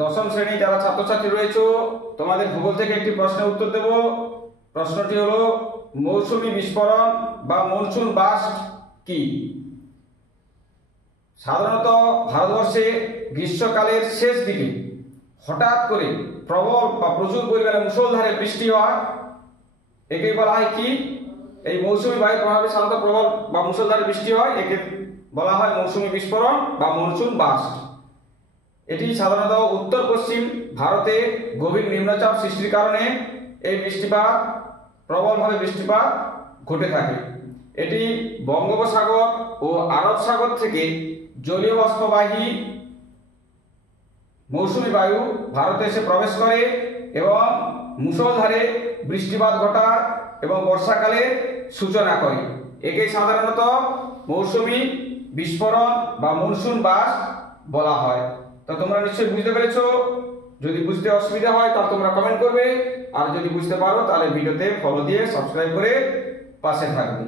দশম শ্রেণী যারা ছাত্রছাত্রী রয়েছে তোমাদের ভূগোল থেকে একটি প্রশ্নের উত্তর দেব। প্রশ্নটি হলো মৌসুমী বিস্ফোরণ বা মনসুন বাস্ট কি? সাধারণত ভারতবর্ষে গ্রীষ্মকালের শেষ দিকে হঠাৎ করে প্রবল বা প্রচুর পরিমাণে মুষলধারে বৃষ্টি হয়, একেই বলা হয় কি? এই মৌসুমী বায়ুর প্রভাবে সাধারণত প্রবল বা মুষলধারে বৃষ্টি হয়, একে বলা হয় মৌসুমী বিস্ফোরণ বা মনসুন বাস্ট। এটি সাধারণত উত্তর পশ্চিম ভারতে গভীর নিম্নচাপ সৃষ্টির কারণে এই বৃষ্টিপাত প্রবলভাবে বৃষ্টিপাত ঘটে থাকে। এটি বঙ্গোপসাগর ও আরব সাগর থেকে জলীয় বাষ্পবাহী মৌসুমী বায়ু ভারতে এসে প্রবেশ করে এবং মুষলধারে বৃষ্টিপাত ঘটায় এবং বর্ষাকালে সূচনা করে। একে সাধারণত মৌসুমী বিস্ফোরণ বা মনসুন বাস্ট বলা হয়। তো তোমরা নিশ্চয়ই বুঝতে পেরেছো। যদি বুঝতে অসুবিধা হয় তাহলে তোমরা কমেন্ট করবে, আর যদি বুঝতে পারো তাহলে ভিডিওতে ফলো দিয়ে সাবস্ক্রাইব করে পাশে থাকবে।